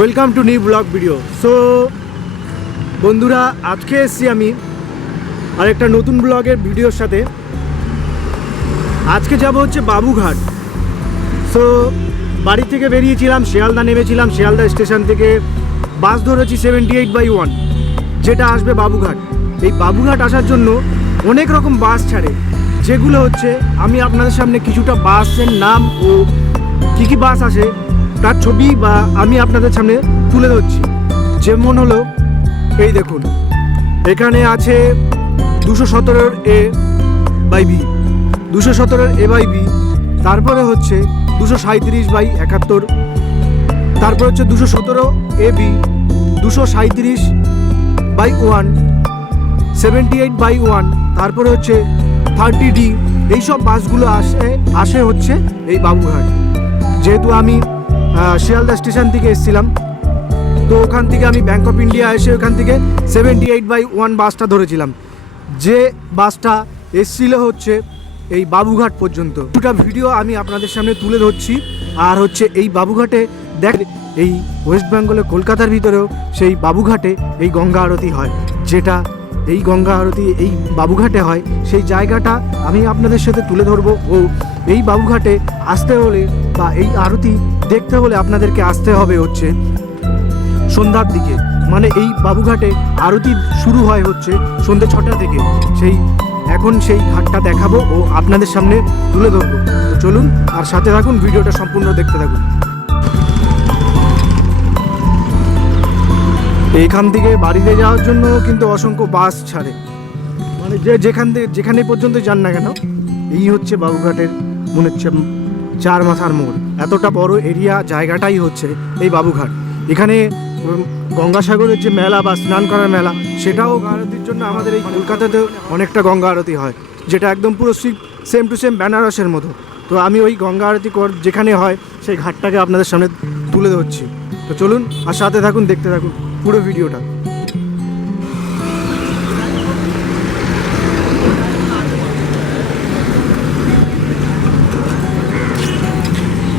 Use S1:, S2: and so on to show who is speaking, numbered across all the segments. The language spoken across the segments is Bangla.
S1: Welcome to new blog video so বন্ধুরা, আজকে এসেছি আমি আরেকটা নতুন ব্লগের ভিডিওর সাথে। আজকে যাব হচ্ছে বাবুঘাট। সো বাড়ি থেকে বেরিয়েছিলাম, শিয়ালদা নেমেছিলাম, শিয়ালদা স্টেশন থেকে। বাস ধরেছি সেভেন্টি এইট বাই ওয়ান যেটা আসবে বাবুঘাট। এই বাবুঘাট আসার জন্য অনেক রকম বাস ছাড়ে, যেগুলো হচ্ছে, আমি আপনাদের সামনে কিছুটা বাসের নাম ও কী কী বাস আসে তার ছবি বা আমি আপনাদের সামনে তুলে ধরছি। যেমন হলো, এই দেখুন, এখানে আছে দুশো সতেরোর এ বাই বি, দুশো সতেরোর এ বাই বি, তারপরে হচ্ছে দুশো সাঁত্রিশ বাই একাত্তর, তারপর হচ্ছে দুশো সতেরো এ বি, দুশো সাঁত্রিশ by one, seventy eight by one, তারপরে হচ্ছে থার্টি ডি, এইসব বাসগুলো আসে আসে হচ্ছে এই বাবুঘাট। যেহেতু আমি শিয়ালদা স্টেশন থেকে এসেছিলাম। তো ওখান থেকে আমি ব্যাঙ্ক অফ ইন্ডিয়া এসে ওখান থেকে সেভেন্টি এইট বাই ওয়ান বাসটা ধরেছিলাম। যে বাসটা এসছিল হচ্ছে এই বাবুঘাট পর্যন্ত। দুটা ভিডিও আমি আপনাদের সামনে তুলে ধরছি। আর হচ্ছে এই বাবুঘাটে দেখ, এই ওয়েস্ট বেঙ্গলে কলকাতার ভিতরেও সেই বাবুঘাটে এই গঙ্গা আরতি হয়। যেটা এই গঙ্গা আরতি এই বাবুঘাটে হয়। সেই জায়গাটা আমি আপনাদের সাথে তুলে ধরবো। ও এই বাবুঘাটে আসতে হলে বা এই আরতি দেখতে হলে আপনাদেরকে আসতে হবে হচ্ছে সন্ধ্যার দিকে। মানে এই বাবুঘাটে আরতি শুরু হয় হচ্ছে সন্ধ্যে ছটা থেকে। সেই এখন সেই ঘাটটা দেখাবো ও আপনাদের সামনে তুলে ধরবো। চলুন, আর সাথে থাকুন, ভিডিওটা সম্পূর্ণ দেখতে থাকুন। এইখান থেকে বাড়িতে যাওয়ার জন্য কিন্তু অসংখ্য বাস ছাড়ে। মানে যে যেখান থেকে যেখানে পর্যন্ত যান না কেন, এই হচ্ছে বাবুঘাটের মনে হচ্ছে চার মাথার মোড়। এতটা বড় এরিয়া জায়গাটাই হচ্ছে এই বাবুঘাট। এখানে গঙ্গাসাগরের যে মেলা বা স্নান করার মেলা, সেটাও আরতির জন্য আমাদের এই কলকাতাতেও অনেকটা গঙ্গা আরতি হয়, যেটা একদম পুরো সেম টু সেম বেনারসের মতো। তো আমি ওই গঙ্গা আরতি কর, যেখানে হয়, সেই ঘাটটাকে আপনাদের সামনে তুলে ধরছি। তো চলুন, আর সাথে থাকুন, দেখতে থাকুন পুরো ভিডিওটা।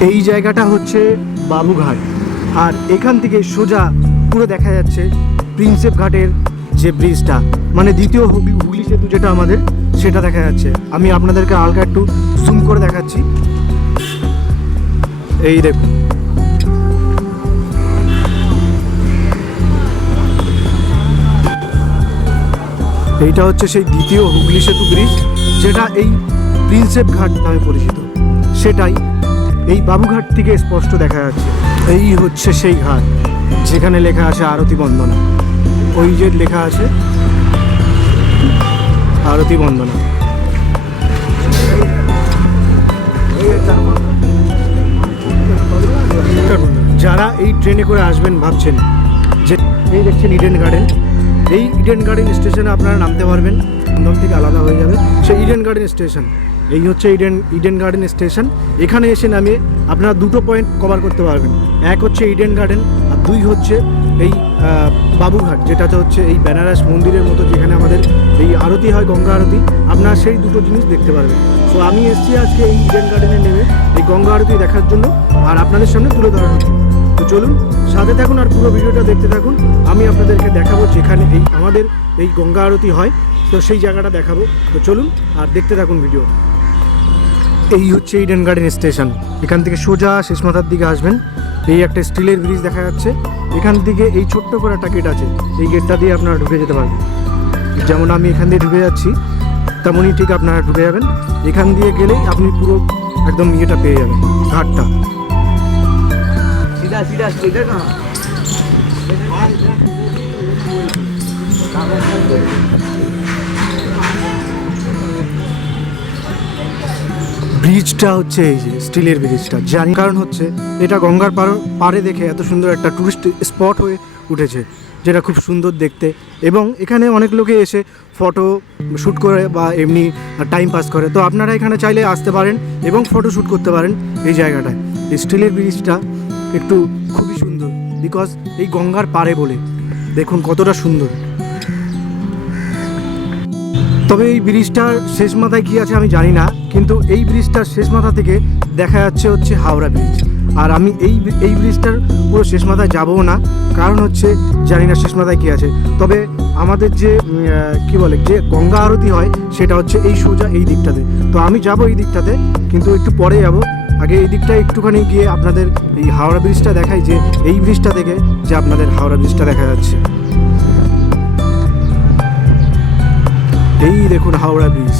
S1: এই জায়গাটা হচ্ছে বাবুঘাট। আর এখান থেকে সোজা পুরো দেখা যাচ্ছে প্রিন্সেপ ঘাটের যে ব্রিজটা। মানে দ্বিতীয় হুগলি হুগলি সেতু যেটা আমাদের, সেটা দেখা যাচ্ছে। আমি আপনাদেরকে হালকা একটু জুম করে দেখাচ্ছি। এই দেখুন। এইটা হচ্ছে সেই দ্বিতীয় হুগলি সেতু ব্রিজ, যেটা এই প্রিন্সেপ ঘাট নামে পরিচিত। সেটাই এই বাবুঘাট থেকে স্পষ্ট দেখা যাচ্ছে। এই হচ্ছে সেই ঘাট, যেখানে লেখা আছে আরতি বন্দনা। ওই যে লেখা আছে আরতি বন্দনা। যারা এই ট্রেনে করে আসবেন ভাবছেন যে এই দেখছেন ইডেন গার্ডেন এই ইডেন গার্ডেন স্টেশনে আপনারা নামতে পারবেন। দমদম থেকে আলাদা হয়ে যাবে। সেই ইডেন গার্ডেন স্টেশন এই হচ্ছে ইডেন ইডেন গার্ডেন স্টেশন এখানে এসে নামিয়ে আপনারা দুটো পয়েন্ট কভার করতে পারবেন। এক হচ্ছে ইডেন গার্ডেন আর দুই হচ্ছে এই বাবুঘাট যেটাতে হচ্ছে এই বেনারস মন্দিরের মতো যেখানে আমাদের এই আরতি হয়, গঙ্গা আরতি। আপনারা সেই দুটো জিনিস দেখতে পারবেন। সো আমি এসেছি আজকে এই ইডেন গার্ডেনে নেমে এই গঙ্গা আরতি দেখার জন্য। আর আপনাদের সামনে তুলে ধরার জন্য তো চলুন, সাথে থাকুন আর পুরো ভিডিওটা দেখতে থাকুন। আমি আপনাদেরকে দেখাবো যেখানে এই আমাদের এই গঙ্গা আরতি হয়। তো সেই জায়গাটা দেখাবো। তো চলুন আর দেখতে থাকুন ভিডিও। এই হচ্ছে ইডেন গার্ডেন স্টেশন এখান থেকে সোজা শেষ মাথার দিকে আসবেন। এই একটা স্টিলের ব্রিজ দেখা যাচ্ছে। এখান থেকে এই ছোট্ট করে একটা গেট আছে। এই গেটটা দিয়ে আপনারা ঢুকে যেতে পারবেন। যেমন আমি এখান দিয়ে ঢুকে যাচ্ছি, তেমনই ঠিক আপনারা ঢুকে যাবেন। এখান দিয়ে গেলেই আপনি পুরো একদম ইয়েটা পেয়ে যাবেন, ঘাটটা।
S2: सीधा
S1: ব্রিজটা হচ্ছে এই যে স্টিলের ব্রিজটা। যার কারণ হচ্ছে এটা গঙ্গার পার পাড়ে দেখে এত সুন্দর একটা টুরিস্ট স্পট হয়ে উঠেছে, যেটা খুব সুন্দর দেখতে। এবং এখানে অনেক লোকে এসে ফটো শ্যুট করে বা এমনি টাইম পাস করে। তো আপনারা এখানে চাইলে আসতে পারেন এবং ফটো শ্যুট করতে পারেন এই জায়গাটায়। এই স্টিলের ব্রিজটা একটু খুবই সুন্দর বিকজ এই গঙ্গার পাড়ে বলে। দেখুন কতটা সুন্দর। তবে এই ব্রিজটার শেষ মাথায় কি আছে আমি জানি না। কিন্তু এই ব্রিজটার শেষ মাথা থেকে দেখা যাচ্ছে হচ্ছে হাওড়া ব্রিজ। আর আমি এই এই ব্রিজটার পুরো শেষ মাথায় যাবও না, কারণ হচ্ছে জানি না শেষ মাথায় কী আছে। তবে আমাদের যে কি বলে, যে গঙ্গা আরতি হয়, সেটা হচ্ছে এই সোজা এই দিকটাতে। তো আমি যাব এই দিকটাতে, কিন্তু একটু পরে যাব। আগে এই দিকটা একটুখানি গিয়ে আপনাদের এই হাওড়া ব্রিজটা দেখাই যে, এই ব্রিজটা থেকে যে আপনাদের হাওড়া ব্রিজটা দেখা যাচ্ছে। এই দেখুন হাওড়া ব্রিজ।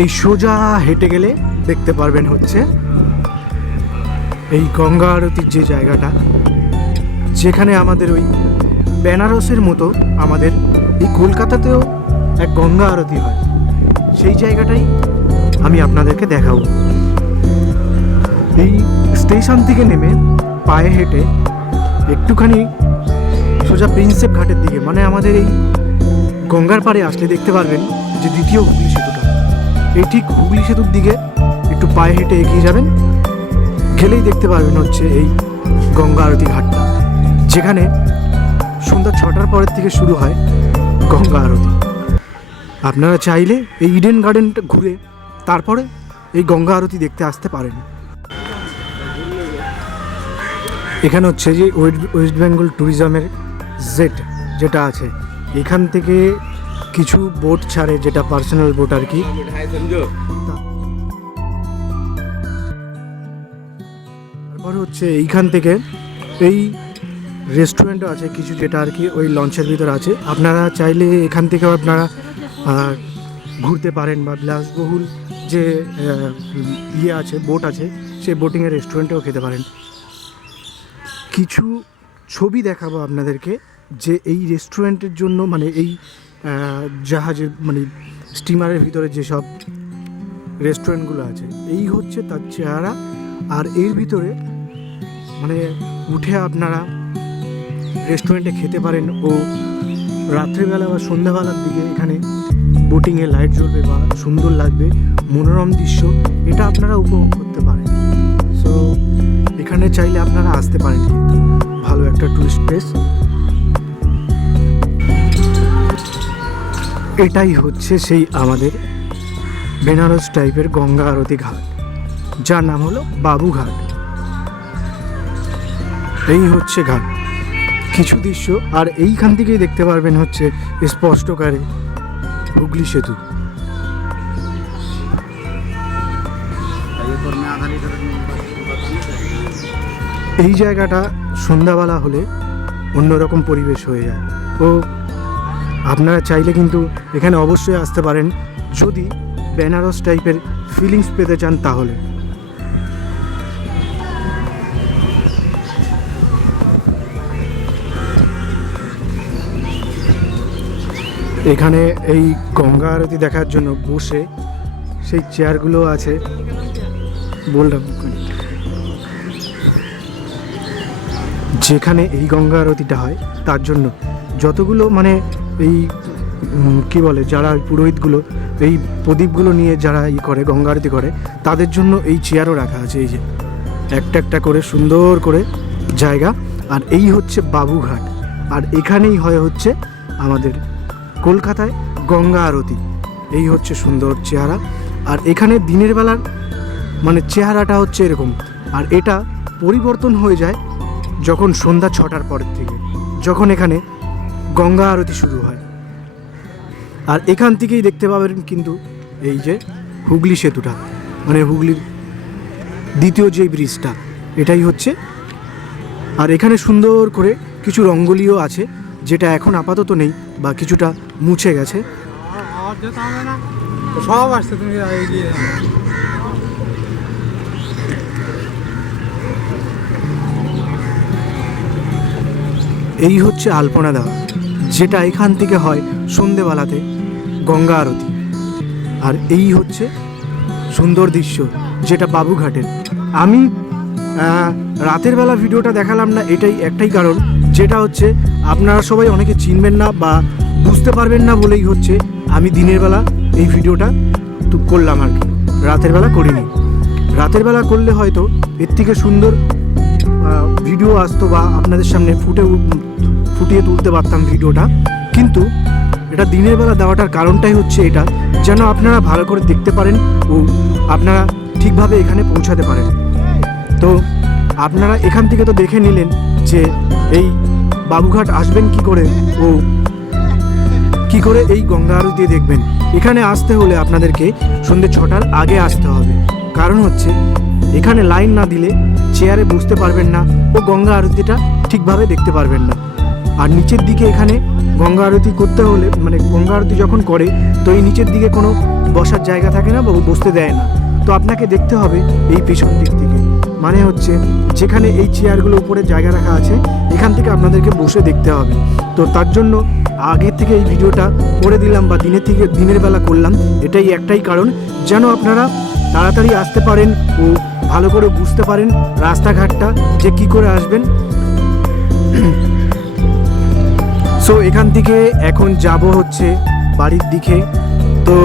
S1: এই সোজা হেঁটে গেলে দেখতে পারবেন হচ্ছে এই গঙ্গা আরতির যে জায়গাটা, যেখানে আমাদের ওই বেনারসের মতো আমাদের এই কলকাতাতেও এক গঙ্গা আরতি হয়। সেই জায়গাটাই আমি আপনাদেরকে দেখাবো। এই স্টেশন থেকে নেমে পায়ে হেঁটে একটুখানি সোজা প্রিন্সেপ ঘাটের দিকে মানে আমাদের এই গঙ্গার পাড়ে আসলে দেখতে পারবেন যে দ্বিতীয় এই ঠিক হুগলি সেতুর দিকে একটু পায়ে হেঁটে এগিয়ে যাবেন। গেলেই দেখতে পারবেন হচ্ছে এই গঙ্গা আরতি ঘাটটা, যেখানে সন্ধ্যা ছটার পরের থেকে শুরু হয় গঙ্গা আরতি। আপনারা চাইলে এই ইডেন গার্ডেনটা ঘুরে তারপরে এই গঙ্গা আরতি দেখতে আসতে পারেন। এখানে হচ্ছে যে ওয়েস্ট বেঙ্গল ট্যুরিজমের জেট যেটা আছে, এখান থেকে কিছু বোট ছাড়ে যেটা পার্সোনাল বোট আর কি। তারপরে হচ্ছে এইখান থেকে এই রেস্টুরেন্টও আছে কিছু যেটা আর কি ওই লঞ্চের ভিতর আছে। আপনারা চাইলে এখান থেকেও আপনারা ঘুরতে পারেন বা বিলাসবহুল যে ইয়ে আছে বোট আছে, সেই বোটিংয়ের রেস্টুরেন্টেও খেতে পারেন। কিছু ছবি দেখাবো আপনাদেরকে যে এই রেস্টুরেন্টের জন্য মানে এই জাহাজের মানে স্টিমারের ভিতরে যেসব রেস্টুরেন্টগুলো আছে, এই হচ্ছে তার চেহারা। আর এর ভিতরে মানে উঠে আপনারা রেস্টুরেন্টে খেতে পারেন ও রাত্রিবেলা বা সন্ধ্যাবেলার দিকে এখানে বোটিংয়ে লাইট জ্বলবে বা সুন্দর লাগবে, মনোরম দৃশ্য, এটা আপনারা উপভোগ করতে পারেন। সো এখানে চাইলে আপনারা আসতে পারেন। ভালো একটা টুরিস্ট প্লেস এটাই হচ্ছে সেই আমাদের বেনারস টাইপের গঙ্গা আরতি ঘাট, যার নাম হলো বাবুঘাট এই হচ্ছে ঘাট। কিছু দৃশ্য, আর এইখান থেকেই দেখতে পারবেন হচ্ছে স্পষ্টকারে হুগলি সেতু। এই জায়গাটা সন্ধ্যাবেলা হলে অন্যরকম পরিবেশ হয়ে যায়। ও আপনারা চাইলে কিন্তু এখানে অবশ্যই আসতে পারেন যদি বেনারস টাইপের ফিলিংস পেতে চান তাহলে। এখানে এই গঙ্গা আরতি দেখার জন্য বসে সেই চেয়ারগুলো আছে। বললাম। যেখানে এই গঙ্গা আরতিটা হয়, তার জন্য যতগুলো মানে এই কি বলে, যারা পুরোহিতগুলো, এই প্রদীপগুলো নিয়ে যারা ই করে, গঙ্গা আরতি করে, তাদের জন্য এই চেয়ারও রাখা আছে, এই যে। একটা একটা করে সুন্দর করে জায়গা, আর এই হচ্ছে বাবুঘাট। আর এখানেই হয় হচ্ছে আমাদের কলকাতায় গঙ্গা আরতি। এই হচ্ছে সুন্দর চেহারা। আর এখানে দিনের বেলার মানে চেহারাটা হচ্ছে এরকম। আর এটা পরিবর্তন হয়ে যায় যখন সন্ধ্যা ছটার পরের থেকে। যখন এখানে গঙ্গা আরতি শুরু হয়। আর এখান থেকেই দেখতে পাবেন কিন্তু এই যে হুগলি সেতুটা মানে হুগলির দ্বিতীয় যে ব্রিজটা এটাই হচ্ছে। আর এখানে সুন্দর করে কিছু রঙ্গোলিও আছে যেটা এখন আপাতত নেই বা কিছুটা মুছে গেছে।
S2: সব আসছে তুমি
S1: এই হচ্ছে আলপনা দেওয়া। যেটা এখান থেকে হয় সন্ধেবেলাতে, গঙ্গা আরতি। আর এই হচ্ছে সুন্দর দৃশ্য, যেটা বাবুঘাটের। আমি রাতের বেলা ভিডিওটা দেখালাম না, এটাই একটাই কারণ। যেটা হচ্ছে, আপনারা সবাই অনেকে চিনবেন না বা বুঝতে পারবেন না বলেই হচ্ছে, আমি দিনের বেলা এই ভিডিওটা তো করলাম আর কি। রাতের বেলা করিনি। রাতের বেলা করলে হয়তো এর থেকে সুন্দর ভিডিও আসতো বা আপনাদের সামনে ফুটে ফুটিয়ে তুলতে পারতাম ভিডিওটা। কিন্তু এটা দিনের বেলা দেওয়াটার কারণটাই হচ্ছে এটা, যেন আপনারা ভালো করে দেখতে পারেন ও আপনারা ঠিকভাবে এখানে পৌঁছাতে পারেন। তো আপনারা এখান থেকে তো দেখে নিলেন যে এই বাবুঘাট আসবেন কি করে ও কি করে এই গঙ্গা আরতি দেখবেন। এখানে আসতে হলে আপনাদেরকে সন্ধ্যে ছটার আগে আসতে হবে। কারণ হচ্ছে এখানে লাইন না দিলে চেয়ারে বসতে পারবেন না ও গঙ্গা আরতিটা ঠিকভাবে দেখতে পারবেন না। আর নিচের দিকে এখানে গঙ্গা আরতি করতে হলে মানে গঙ্গা আরতি যখন করে, তো এই নিচের দিকে কোনো বসার জায়গা থাকে না বা বসতে দেয় না। তো আপনাকে দেখতে হবে এই পেছন দিক। থেকে মানে হচ্ছে যেখানে এই চেয়ারগুলো উপরে জায়গা রাখা আছে, এখান থেকে আপনাদেরকে বসে দেখতে হবে। তো তার জন্য আগে থেকে এই ভিডিওটা করে দিলাম বা দিনের থেকে দিনের বেলা করলাম, এটাই একটাই কারণ যেন আপনারা তাড়াতাড়ি আসতে পারেন ও ভালো করে বুঝতে পারেন রাস্তাঘাটটা, যে কি করে আসবেন। সো এখান থেকে এখন যাব হচ্ছে বাড়ির দিকে। তো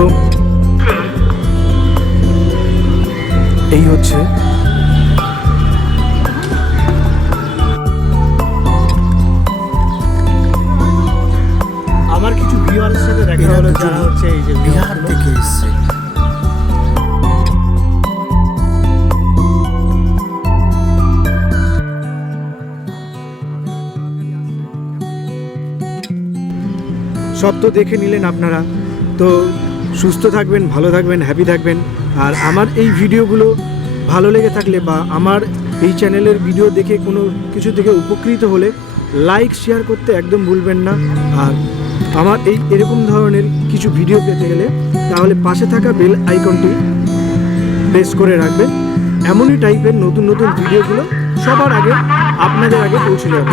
S1: এই হচ্ছে। আমার কিছু ভিউয়ারের সাথে দেখা হলো যারা হচ্ছে এই যে
S3: বিহার থেকে এসছে।
S1: সব তো দেখে নিলেন আপনারা। তো সুস্থ থাকবেন, ভালো থাকবেন হ্যাপি থাকবেন। আর আমার এই ভিডিওগুলো ভালো লেগে থাকলে বা আমার এই চ্যানেলের ভিডিও দেখে কোনো কিছু থেকে উপকৃত হলে লাইক শেয়ার করতে একদম ভুলবেন না। আর আমার এই এরকম ধরনের কিছু ভিডিও পেতে গেলে তাহলে পাশে থাকা বেল আইকনটি প্রেস করে রাখবেন। এমনই টাইপের নতুন নতুন ভিডিওগুলো সবার আগে আপনাদের আগে পৌঁছে যাবে।